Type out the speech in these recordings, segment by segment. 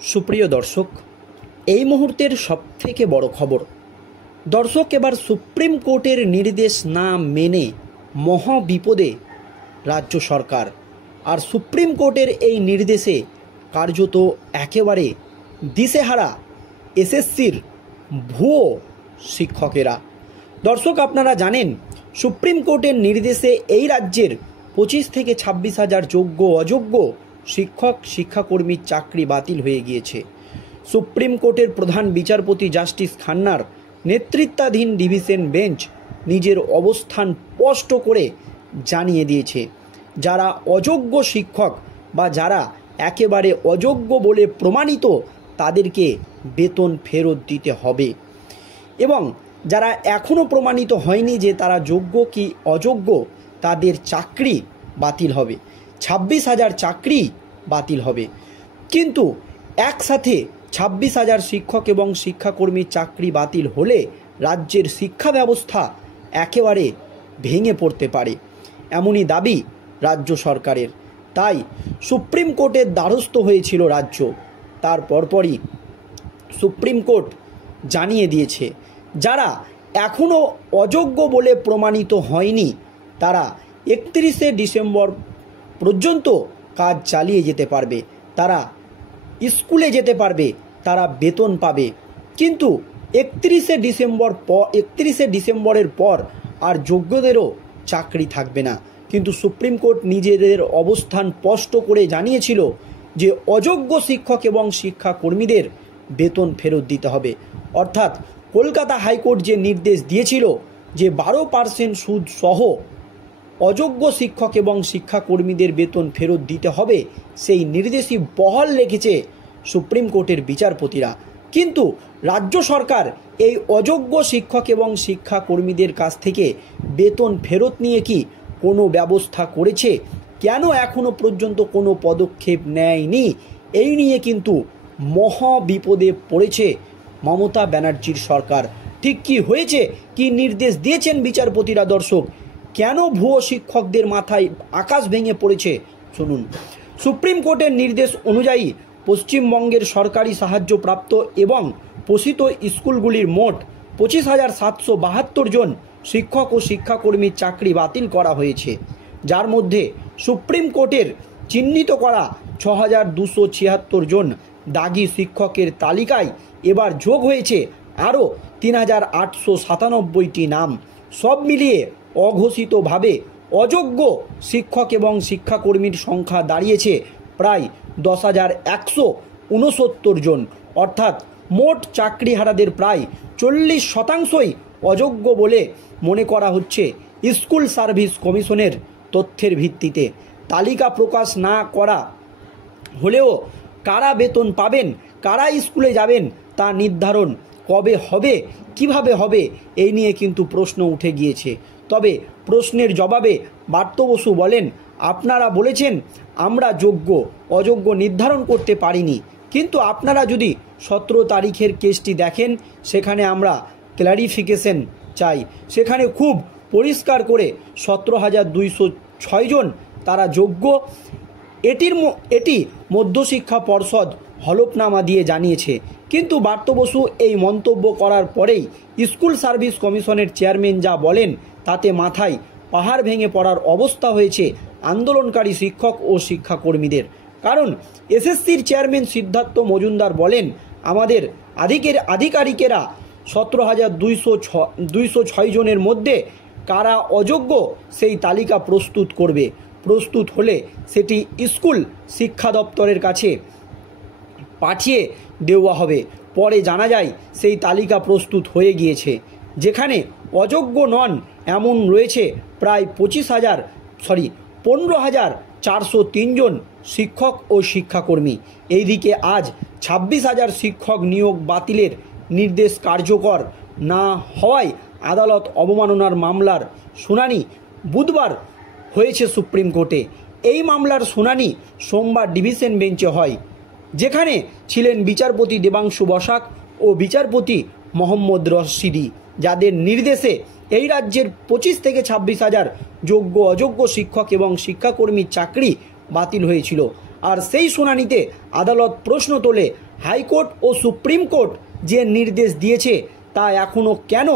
সুপ্রিয় দর্শক, এই মুহূর্তের সবথেকে বড় খবর। দর্শক, এবার সুপ্রিম কোর্টের নির্দেশ না মেনে মহা বিপদে রাজ্য সরকার। আর সুপ্রিম কোর্টের এই নির্দেশে কার্যত একেবারে দিশেহারা এসএসসির ভুয়ো শিক্ষকেরা। দর্শক, আপনারা জানেন সুপ্রিম কোর্টের নির্দেশে এই রাজ্যের 25 থেকে 26 হাজার যোগ্য অযোগ্য শিক্ষক শিক্ষাকর্মীর চাকরি বাতিল হয়ে গিয়েছে। সুপ্রিম কোর্টের প্রধান বিচারপতি জাস্টিস খান্নার নেতৃত্বাধীন ডিভিশন বেঞ্চ নিজের অবস্থান স্পষ্ট করে জানিয়ে দিয়েছে, যারা অযোগ্য শিক্ষক বা যারা একেবারে অযোগ্য বলে প্রমাণিত তাদেরকে বেতন ফেরত দিতে হবে, এবং যারা এখনও প্রমাণিত হয়নি যে তারা যোগ্য কি অযোগ্য তাদের চাকরি বাতিল হবে। 26 হাজার চাকরি বাতিল হবে। কিন্তু একসাথে 26 হাজার শিক্ষক এবং শিক্ষাকর্মীর চাকরি বাতিল হলে রাজ্যের শিক্ষা ব্যবস্থা একেবারে ভেঙে পড়তে পারে, এমনই দাবি রাজ্য সরকারের। তাই সুপ্রিম কোর্টের দ্বারস্থ হয়েছিল রাজ্য। তার পরপরই সুপ্রিম কোর্ট জানিয়ে দিয়েছে, যারা এখনও অযোগ্য বলে প্রমাণিত হয়নি তারা 31শে ডিসেম্বর পর্যন্ত কাজ চালিয়ে যেতে পারবে, তারা স্কুলে যেতে পারবে, তারা বেতন পাবে। কিন্তু 31শে ডিসেম্বরের পর আর যোগ্যদেরও চাকরি থাকবে না। কিন্তু সুপ্রিম কোর্ট নিজেদের অবস্থান স্পষ্ট করে জানিয়েছিল যে অযোগ্য শিক্ষক এবং শিক্ষাকর্মীদের বেতন ফেরত দিতে হবে। অর্থাৎ কলকাতা হাইকোর্ট যে নির্দেশ দিয়েছিল যে 12% সুদ সহ অযোগ্য শিক্ষক এবং শিক্ষাকর্মীদের বেতন ফেরত দিতে হবে, সেই নির্দেশই বহাল রেখেছে সুপ্রিম কোর্টের বিচারপতিরা। কিন্তু রাজ্য সরকার এই অযোগ্য শিক্ষক এবং শিক্ষাকর্মীদের কাছ থেকে বেতন ফেরত নিয়ে কি কোনো ব্যবস্থা করেছে? কেন এখনও পর্যন্ত কোনো পদক্ষেপ নেয়নি? এই নিয়ে কিন্তু মহা বিপদে পড়েছে মমতা ব্যানার্জির সরকার। ঠিক কি হয়েছে, কি নির্দেশ দিয়েছেন বিচারপতিরা? দর্শক, কেন ভুয়ো শিক্ষকদের মাথায় আকাশ ভেঙে পড়েছে শুনুন। সুপ্রিম কোর্টের নির্দেশ অনুযায়ী পশ্চিমবঙ্গের সরকারি সাহায্যপ্রাপ্ত এবং পোষিত স্কুলগুলির মোট 25,772 জন শিক্ষক ও শিক্ষাকর্মীর চাকরি বাতিল করা হয়েছে, যার মধ্যে সুপ্রিম কোর্টের চিহ্নিত করা 6,276 জন দাগি শিক্ষকের তালিকায় এবার যোগ হয়েছে আরও 3,897টি নাম। সব মিলিয়ে অঘোষিতভাবে অযোগ্য শিক্ষক এবং শিক্ষাকর্মীর সংখ্যা দাঁড়িয়েছে প্রায় 10,169 জন। অর্থাৎ মোট চাকরিহারাদের প্রায় 40%ই অযোগ্য বলে মনে করা হচ্ছে স্কুল সার্ভিস কমিশনের তথ্যের ভিত্তিতে। তালিকা প্রকাশ না করা হলেও কারা বেতন পাবেন, কারা স্কুলে যাবেন তা নির্ধারণ কবে হবে, কিভাবে হবে, এই নিয়ে কিন্তু প্রশ্ন উঠে গিয়েছে। তবে প্রশ্নের জবাবে ব্রাত্য বসু বলেন, আপনারা বলেছেন আমরা যোগ্য অযোগ্য নির্ধারণ করতে পারিনি, কিন্তু আপনারা যদি 17 তারিখের কেসটি দেখেন সেখানে আমরা ক্ল্যারিফিকেশন চাই। সেখানে খুব পরিষ্কার করে 17,206 জন তারা যোগ্য। এটি মধ্যশিক্ষা পর্ষদ হলফনামা দিয়ে জানিয়েছে। কিন্তু ব্রাত্য বসু এই মন্তব্য করার পরেই স্কুল সার্ভিস কমিশনের চেয়ারম্যান যা বলেন তাতে মাথায় পাহাড় ভেঙে পড়ার অবস্থা হয়েছে আন্দোলনকারী শিক্ষক ও শিক্ষাকর্মীদের। কারণ এসএসসির চেয়ারম্যান সিদ্ধার্থ মজুমদার বলেন, আমাদের আধিকারিকেরা 17,206 জনের মধ্যে কারা অযোগ্য সেই তালিকা প্রস্তুত করবে। প্রস্তুত হলে সেটি স্কুল শিক্ষা দপ্তরের কাছে পাঠিয়ে দেওয়া হবে। পরে জানা যায় সেই তালিকা প্রস্তুত হয়ে গিয়েছে, যেখানে অযোগ্য নন এমন রয়েছে প্রায় 15,403 জন শিক্ষক ও শিক্ষাকর্মী। এইদিকে আজ 26,000 শিক্ষক নিয়োগ বাতিলের নির্দেশ কার্যকর না হওয়ায় আদালত অবমাননার মামলার শুনানি বুধবার হয়েছে সুপ্রিম কোর্টে। এই মামলার শুনানি সোমবার ডিভিশন বেঞ্চে হয়, যেখানে ছিলেন বিচারপতি দেবাংশু বসাক ও বিচারপতি মোহাম্মদ রশিদি, যাদের নির্দেশে এই রাজ্যের 25 থেকে 26 হাজার যোগ্য অযোগ্য শিক্ষক এবং শিক্ষাকর্মীর চাকরি বাতিল হয়েছিল। আর সেই শুনানিতে আদালত প্রশ্ন তোলে হাইকোর্ট ও সুপ্রিম কোর্ট যে নির্দেশ দিয়েছে তা এখনও কেন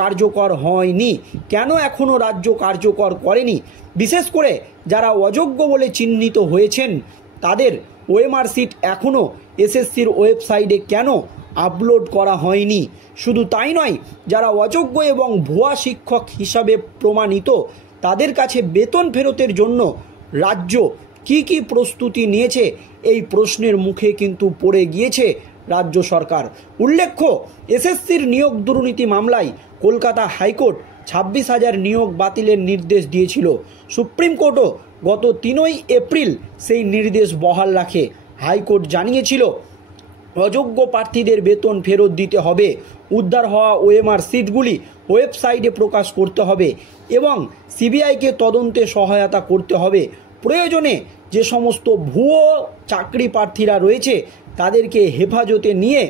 কার্যকর হয়নি, কেন এখনও রাজ্য কার্যকর করেনি। বিশেষ করে যারা অযোগ্য বলে চিহ্নিত হয়েছেন তাদের ওএমআর শিট এখনও এসএসসির ওয়েবসাইটে কেন আপলোড করা হয়নি। শুধু তাই নয়, যারা অযোগ্য এবং ভুয়া শিক্ষক হিসাবে প্রমাণিত তাদের কাছে বেতন ফেরতের জন্য রাজ্য কি প্রস্তুতি নিয়েছে এই প্রশ্নের মুখে কিন্তু পড়ে গিয়েছে রাজ্য সরকার। উল্লেখ্য, এসএসসির নিয়োগ দুর্নীতি মামলায় কলকাতা হাইকোর্ট 26,000 নিয়োগ বাতিলের নির্দেশ দিয়েছিল। সুপ্রিম কোর্টও গত 3 এপ্রিল সেই নির্দেশ বহাল রাখে। হাইকোর্ট জানিয়েছিল অযোগ্য প্রার্থীদের বেতন ফেরত দিতে হবে, উদ্ধার হওয়া ওএমআর শিটগুলি ওয়েবসাইটে প্রকাশ করতে হবে এবং সিবিআইকে তদন্তে সহায়তা করতে হবে। প্রয়োজনে যে সমস্ত ভুয়ো চাকরি প্রার্থীরা রয়েছে তাদেরকে হেফাজতে নিয়ে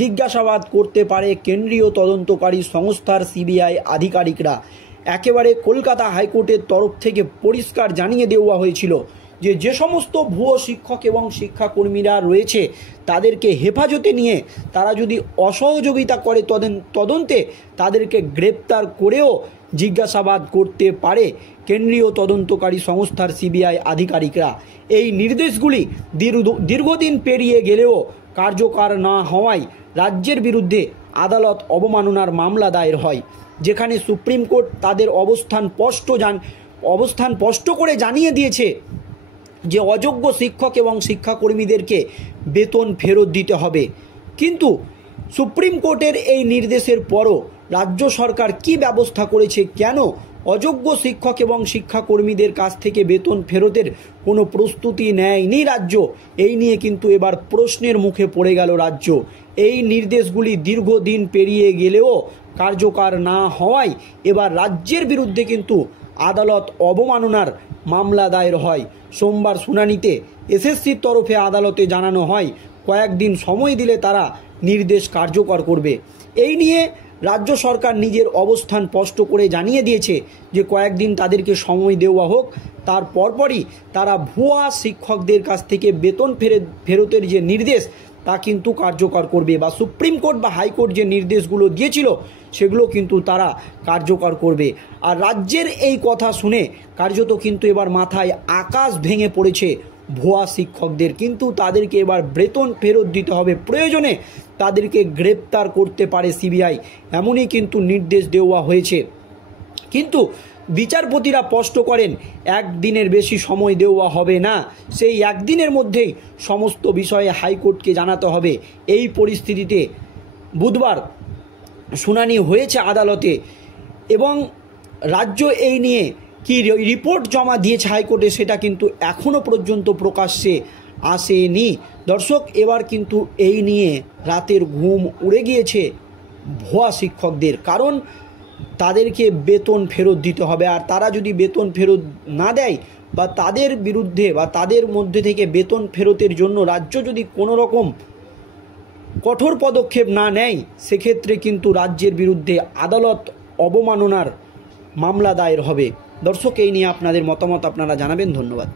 জিজ্ঞাসাবাদ করতে পারে কেন্দ্রীয় তদন্তকারী সংস্থার সিবিআই আধিকারিকরা। একেবারে কলকাতা হাইকোর্টের তরফ থেকে পরিষ্কার জানিয়ে দেওয়া হয়েছিল যে সমস্ত ভুয়ো শিক্ষক এবং শিক্ষাকর্মীরা রয়েছে তাদেরকে হেফাজতে নিয়ে তারা যদি অসহযোগিতা করে তদন্তে তাদেরকে গ্রেপ্তার করেও জিজ্ঞাসাবাদ করতে পারে কেন্দ্রীয় তদন্তকারী সংস্থার সিবিআই আধিকারিকরা। এই নির্দেশগুলি দীর্ঘদিন পেরিয়ে গেলেও কার্যকর না হওয়ায় রাজ্যের বিরুদ্ধে আদালত অবমাননার মামলা দায়ের হয়, যেখানে সুপ্রিম কোর্ট তাদের অবস্থান স্পষ্ট করে জানিয়ে দিয়েছে যে অযোগ্য শিক্ষক এবং শিক্ষাকর্মীদেরকে বেতন ফেরত দিতে হবে। কিন্তু সুপ্রিম কোর্টের এই নির্দেশের পরও রাজ্য সরকার কি ব্যবস্থা করেছে, কেন অযোগ্য শিক্ষক এবং শিক্ষাকর্মীদের কাছ থেকে বেতন ফেরতের কোনো প্রস্তুতি নেয়নি রাজ্য, এই নিয়ে কিন্তু এবার প্রশ্নের মুখে পড়ে গেল রাজ্য। এই নির্দেশগুলি দীর্ঘদিন পেরিয়ে গেলেও কার্যকর না হওয়ায় এবার রাজ্যের বিরুদ্ধে কিন্তু আদালত অবমাননার মামলা দায়ের হয়। সোমবার শুনানিতে এসএসসির তরফে আদালতে জানানো হয় কয়েকদিন সময় দিলে তারা নির্দেশ কার্যকর করবে। এই নিয়ে রাজ্য সরকার নিজের অবস্থান স্পষ্ট করে জানিয়ে দিয়েছে যে কয়েকদিন তাদেরকে সময় দেওয়া হোক, তার পরপরই তারা ভুয়া শিক্ষকদের কাছ থেকে বেতন ফেরতের যে নির্দেশ তা কিন্তু কার্যকর করবে, বা সুপ্রিম কোর্ট বা হাইকোর্ট যে নির্দেশগুলো দিয়েছিল সেগুলো কিন্তু তারা কার্যকর করবে। আর রাজ্যের এই কথা শুনে কার্যত কিন্তু এবার মাথায় আকাশ ভেঙে পড়েছে ভুয়া শিক্ষকদের। কিন্তু তাদেরকে এবার বেতন ফেরত দিতে হবে, প্রয়োজনে তাদেরকে গ্রেপ্তার করতে পারে সিবিআই, এমনই কিন্তু নির্দেশ দেওয়া হয়েছে। কিন্তু বিচারপতিরা স্পষ্ট করেন একদিনের বেশি সময় দেওয়া হবে না, সেই একদিনের মধ্যেই সমস্ত বিষয়ে হাইকোর্টকে জানাতে হবে। এই পরিস্থিতিতে বুধবার শুনানি হয়েছে আদালতে এবং রাজ্য এই নিয়ে কি রিপোর্ট জমা দিয়েছে হাইকোর্টে সেটা কিন্তু এখনও পর্যন্ত প্রকাশ্যে আসেনি। দর্শক, এবার কিন্তু এই নিয়ে রাতের ঘুম উড়ে গিয়েছে ভুয়া শিক্ষকদের, কারণ তাদেরকে বেতন ফেরত দিতে হবে। আর তারা যদি বেতন ফেরত না দেয় বা তাদের বিরুদ্ধে বা তাদের মধ্যে থেকে বেতন ফেরতের জন্য রাজ্য যদি কোনো রকম কঠোর পদক্ষেপ না নেয় সেক্ষেত্রে কিন্তু রাজ্যের বিরুদ্ধে আদালত অবমাননার মামলা দায়ের হবে। দর্শক, এই নিয়ে আপনাদের মতামত আপনারা জানাবেন। ধন্যবাদ।